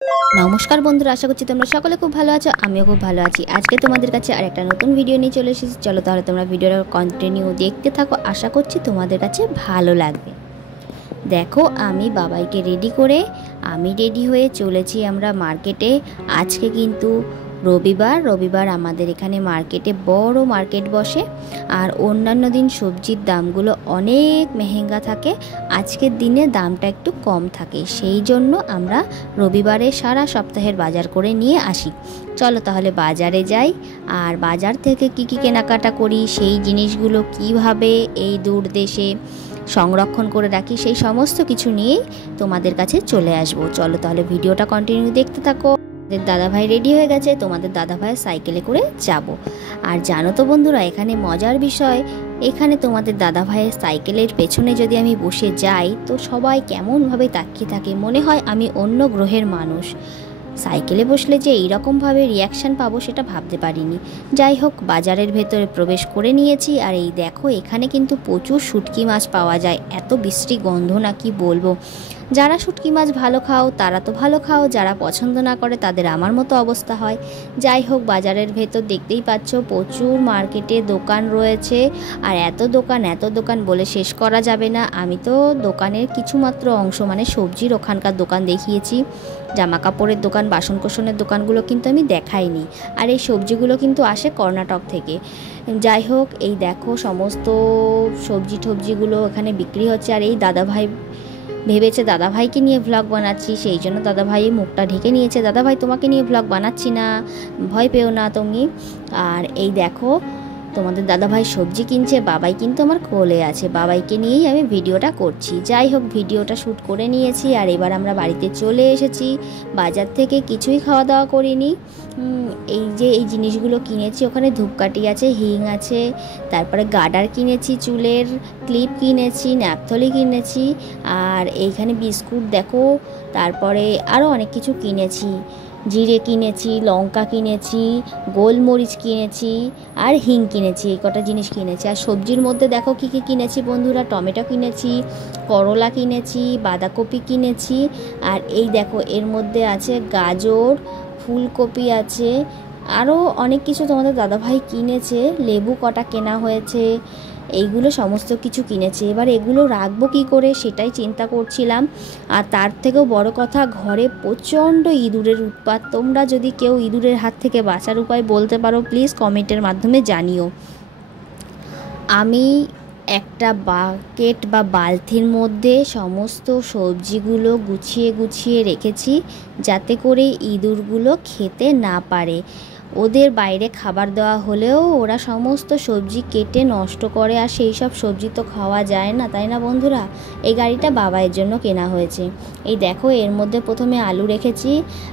নমস্কার বন্ধুরা, আশা করছি তোমরা সকলে খুব ভালো আছো। আমিও খুব ভালো আছি। আজকে তোমাদের কাছে আরেকটা নতুন ভিডিও নিয়ে চলে এসেছি। চলো তাহলে তোমরা ভিডিওটা কন্টিনিউ দেখতে থাকো, আশা করছি তোমাদের কাছে ভালো লাগবে। দেখো, আমি বাবাইকে রেডি করে আমি রেডি হয়ে চলেছি আমরা মার্কেটে। আজকে কিন্তু রবিবার আমাদের এখানে মার্কেটে বড় মার্কেট বসে, আর অন্যান্য দিন সবজির দামগুলো অনেক মেহেঙ্গা থাকে, আজকের দিনে দামটা একটু কম থাকে। সেই জন্য আমরা রবিবারে সারা সপ্তাহের বাজার করে নিয়ে আসি। চলো তাহলে বাজারে যাই, আর বাজার থেকে কি কি কেনাকাটা করি, সেই জিনিসগুলো কিভাবে এই দূর দেশে সংরক্ষণ করে রাখি, সেই সমস্ত কিছু নিয়েই তোমাদের কাছে চলে আসবো। চলো তাহলে ভিডিওটা কন্টিনিউ দেখতে থাকো। দাদাভাই রেডি হয়ে গেছে, তোমাদের দাদাভাইয়ের সাইকেলে করে যাব। আর জানো তো বন্ধুরা, এখানে মজার বিষয়, এখানে তোমাদের দাদাভাইয়ের সাইকেলের পেছনে যদি আমি বসে যাই তো সবাই কেমনভাবে তাকিয়ে থাকে, মনে হয় আমি অন্য গ্রহের মানুষ। সাইকেলে বসলে যে এইরকমভাবে রিয়াকশান পাবো সেটা ভাবতে পারিনি। যাই হোক, বাজারের ভেতরে প্রবেশ করে নিয়েছি। আর এই দেখো, এখানে কিন্তু প্রচুর শুটকি মাছ পাওয়া যায়, এত বিশ্রী গন্ধ না কি বলবো। যারা শুটকি মাছ ভালো খাও তারা তো ভালো খাও, যারা পছন্দ না করে তাদের আমার মতো অবস্থা হয়। যাই হোক, বাজারের ভেতর দেখতেই পাচ্ছ প্রচুর মার্কেটে দোকান রয়েছে, আর এত দোকান বলে শেষ করা যাবে না। আমি তো দোকানের কিছুমাত্র অংশ মানে সবজির ওখানকার দোকান দেখিয়েছি, জামা কাপড়ের দোকান, বাসনকোসনের দোকানগুলো কিন্তু আমি দেখাইনি। আর এই সবজিগুলো কিন্তু আসে কর্ণাটক থেকে। যাই হোক, এই দেখো সমস্ত সবজিগুলো এখানে বিক্রি হচ্ছে। আর এই দাদাভাই ভেবেছে দাদাভাইকে নিয়ে ভ্লগ বানাচ্ছি, সেই জন্য দাদাভাই মুখটা ঢেকে নিয়েছে। দাদাভাই, তোমাকে নিয়ে ভ্লগ বানাচ্ছি না, ভয় পেও না তুমি। আর এই দেখো, তোমাদের দাদাভাই সবজি কিনছে, বাবাই কিন্তু আমার কোলে আছে, বাবাইকে নিয়েই আমি ভিডিওটা করছি। যাই হোক, ভিডিওটা শ্যুট করে নিয়েছি, আর এবার আমরা বাড়িতে চলে এসেছি। বাজার থেকে কিছুই খাওয়া দাওয়া করিনি। এই জিনিসগুলো কিনেছি, ওখানে ধূপকাঠি আছে, হিং আছে, তারপরে গার্ডার কিনেছি, চুলের ক্লিপ কিনেছি, ন্যাপথলি কিনেছি, আর এইখানে বিস্কুট দেখো, তারপরে আরও অনেক কিছু কিনেছি। জিরে কিনেছি, লঙ্কা কিনেছি, গোলমরিচ কিনেছি, আর হিং কিনেছি। এই কটা জিনিস কিনেছি। আর সবজির মধ্যে দেখো কী কী কিনেছি বন্ধুরা, টমেটো কিনেছি, করলা কিনেছি, বাঁধাকপি কিনেছি, আর এই দেখো এর মধ্যে আছে গাজর, ফুলকপি আছে, আরও অনেক কিছু তোমাদের দাদাভাই কিনেছে। লেবু কটা কেনা হয়েছে, এইগুলো সমস্ত কিছু কিনেছে। এবার এগুলো রাখবো কী করে সেটাই চিন্তা করছিলাম। আর তার থেকেও বড় কথা, ঘরে প্রচণ্ড ইঁদুরের উৎপাত। তোমরা যদি কেউ ইঁদুরের হাত থেকে বাঁচার উপায় বলতে পারো, প্লিজ কমেন্টের মাধ্যমে জানিও। আমি একটা বাকেট বা বালতির মধ্যে সমস্ত সবজিগুলো গুছিয়ে রেখেছি, যাতে করে ইঁদুরগুলো খেতে না পারে। ওদের বাইরে খাবার দেওয়া হলেও ওরা সমস্ত সবজি কেটে নষ্ট করে, আর সেই সব সবজি তো খাওয়া যায় না, তাই না বন্ধুরা? এই গাড়িটা বাবাইয়ের জন্য কেনা হয়েছে। এই দেখো, এর মধ্যে প্রথমে আলু রেখেছি,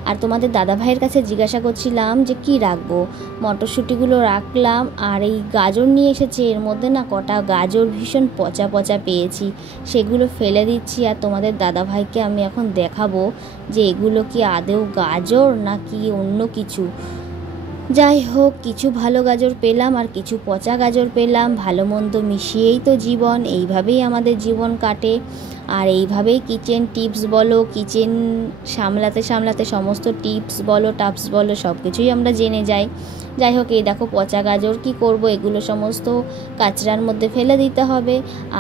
আর তোমাদের দাদাভাইয়ের কাছে জিজ্ঞাসা করছিলাম যে কি রাখবো। মটরশুঁটিগুলো রাখলাম, আর এই গাজর নিয়ে এসেছে, এর মধ্যে না কটা গাজর ভীষণ পচা পেয়েছি, সেগুলো ফেলে দিচ্ছি। আর তোমাদের দাদাভাইকে আমি এখন দেখাবো যে এগুলো কি আদৌ গাজর নাকি অন্য কিছু। যাই হোক, কিছু ভালো গাজর পেলাম আর কিছু পচা গাজর পেলাম, ভালো মন্দ মিশিয়েই তো জীবন, এইভাবেই আমাদের জীবন কাটে। আর এইভাবেই কিচেন টিপস বলো, কিচেন সামলাতে সমস্ত টিপস বলো, টাপস বলো, সব কিছুই আমরা জেনে যাই। যাই হোক, এই দেখো পচা গাজর, কি করব, এগুলো সমস্ত কাচরার মধ্যে ফেলে দিতে হবে।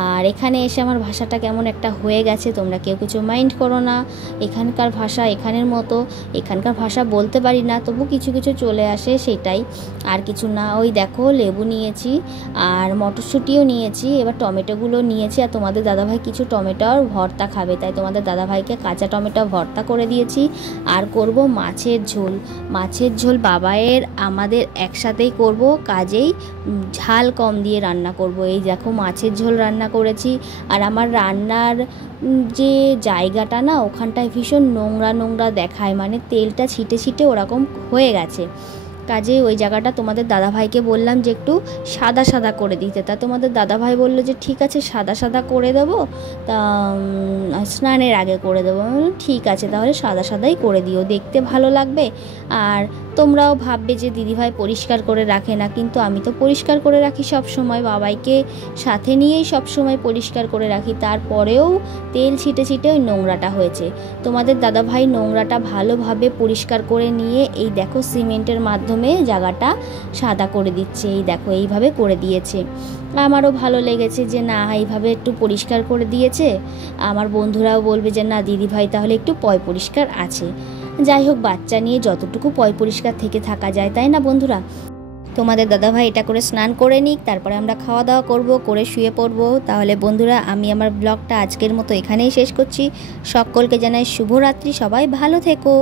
আর এখানে এসে আমার ভাষাটা কেমন একটা হয়ে গেছে, তোমরা কেউ কিছু মাইন্ড করো না। এখানকার ভাষা এখানের মতো, এখানকার ভাষা বলতে পারি না, তবু কিছু কিছু চলে আসে, সেটাই, আর কিছু না। ওই দেখো লেবু নিয়েছি, আর মটরশুঁটিও নিয়েছি, এবার টমেটোগুলো নিয়েছি। আর তোমাদের দাদাভাই কিছু টমেটোর ভর্তা খাবে, তাই তোমাদের দাদাভাইকে কাঁচা টমেটো ভর্তা করে দিয়েছি। আর করব মাছের ঝোল বাবাইয়ের আমাদের একসাথেই করব, কাজেই ঝাল কম দিয়ে রান্না করব। এই দেখো মাছের ঝোল রান্না করেছি। আর আমার রান্নার যে জায়গাটা না, ওখানটায় ভীষণ নোংরা দেখায়, মানে তেলটা ছিটে ওরকম হয়ে গেছে। কাজে ওই জায়গাটা তোমাদের দাদাভাইকে বললাম যে একটু সাদা সাদা করে দিতে। তা তোমাদের দাদাভাই বললো যে ঠিক আছে সাদা সাদা করে দেবো, তা স্নানের আগে করে দেবো। আমি বললাম ঠিক আছে তাহলে সাদা সাদাই করে দিও, দেখতে ভালো লাগবে। আর তোমরাও ভাববে যে দিদিভাই পরিষ্কার করে রাখে না, কিন্তু আমি তো পরিষ্কার করে রাখি সব সময়, বাবাইকে সাথে নিয়েই সব সময় পরিষ্কার করে রাখি। তারপরেও তেল ছিটে ছিটে ওই নোংরাটা হয়েছে। তোমাদের দাদাভাই নোংরাটা ভালোভাবে পরিষ্কার করে নিয়ে এই দেখো সিমেন্টের মাধ্যমে জায়গাটা সাদা করে দিচ্ছে। এই দেখো এইভাবে করে দিয়েছে। আমারও ভালো লেগেছে যে না এইভাবে একটু পরিষ্কার করে দিয়েছে। আমার বন্ধুরাও বলবে যে না দিদিভাই তাহলে একটু পয় পরিষ্কার আছে। যাই হোক, বাচ্চা নিয়ে যতটুকু পয় পরিষ্কার থেকে থাকা যায়, তাই না বন্ধুরা? তোমাদের দাদাভাই এটা করে স্নান করে নিক, তারপরে আমরা খাওয়া দাওয়া করব, করে শুয়ে পড়ব। তাহলে বন্ধুরা আমি আমার ব্লগটা আজকের মতো এখানেই শেষ করছি। সকলকে জানাই শুভরাত্রি, সবাই ভালো থেকো।